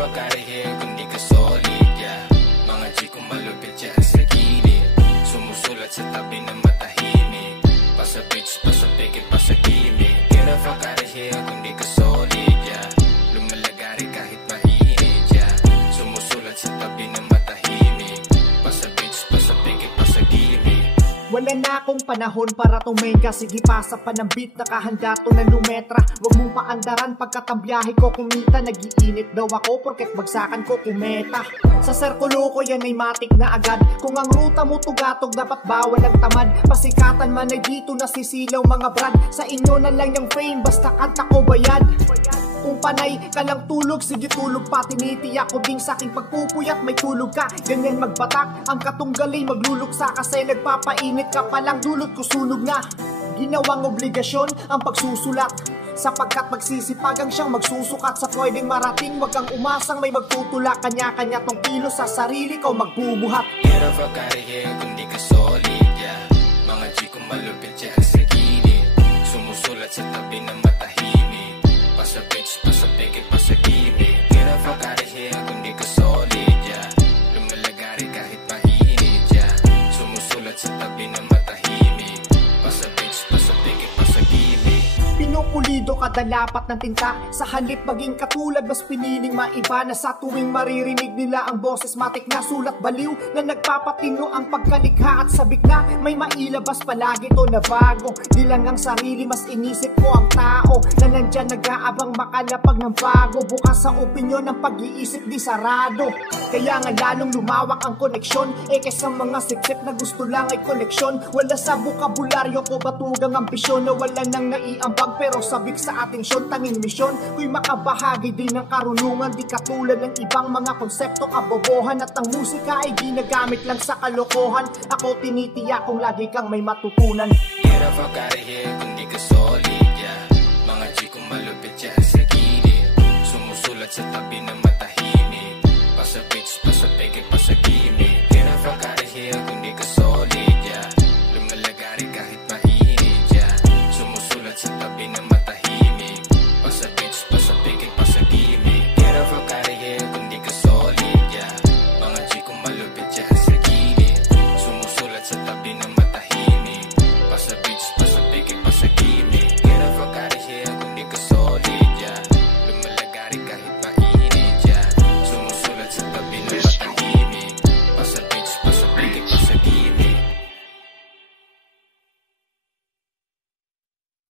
fuck out of here kung di ka solid, yeah. Mga G kong malupit dyan sa gilid, sumusulat sa tabi ng matahimik, pa sa bitch, pa sa pikit, pa sa gimmick. Get the fuck out of here kung di ka solid, yeah. Lumalagari kahit mainit, yeah. Sumusulat sa tabi ng matahimik, pa sa bitch, pa sa pikit, pa sa gimmick. Wala na akong panahon para tumengga. Sige, pasa pa ng beat, nakahanda to na lumetra. Huwag mong paandaran pagkat ang biyahe ko kumita. Nag-iinit daw ako porket bagsakan ko kumeta. Sa serkulo ko yan ay matik na agad. Kung ang ruta mo tugatog, dapat bawal ang tamad. Pasikatan man ay dito nasisilaw mga brad. Sa inyo na lang yung fame, basta kanta ko bayad. Kung panay ka lang tulog, sige tulog pa. Tinitiyak ko ding sa aking pagpupuyat, may tulog ka. Ganyan magbatak, ang katunggali magluluksa. Kasi nagpapainit ka palang, dulot ko sunog na. Ginawang obligasyon ang pagsusulat, sapagkat magsisipagang siyang magsusukat sa pwedeng marating. Wag kang umasang may magtutula, kanya-kanya tong kilos sa sarili ko magbubuhat. Get the fuck out of here kung di ka solid, yeah. Mga G kong malupit dyan sa gilid, sumusulat sa tabi ng matahimik, pa sa bitch, pa sa pikit, pa sa gimmick. Get the fuck out of here kung di ka solid, yeah. Lumalagari kahit mainit, yeah. Sumusulat sa tabi ng matahimik, pa sa bitch, pa sa pikit, pa sa gimmick. Pinupulido kada lapat ng tinta, sa halip maging katulad, mas piniling maiba. Na sa tuwing maririnig nila ang boses matik na sulat baliw, na nagpapatino ang pagkalikha at sabik na may mailabas palagi to na bago. Di lang ang sarili, mas inisip ko ang tao na nandyan nag-aabang makalapag ng bago. Bukas sa opinyon ng pag-iisip di sarado, kaya nga lalong lumawak ang koneksyon. Kaysa mga siksip na gusto lang ay koleksyon. Wala sa bukabularyo ko batugang ambisyon, na wala nang naiambag pero sabik sa ating syon. Tanging misyon ko'y makabahagi din ng karunungan, di katulad ng ibang mga konsepto kabobohan. At ang musika ay ginagamit lang sa kalokohan. Ako tinitiyak kung lagi kang may matutunan. Get the fuck out of here kung di ka solid, yeah. Mga G kong malupit dyan sa gilid, sumusulat sa tabi ng matahimik, pa sa bitch, pa sa pikit, pa sa gimmick.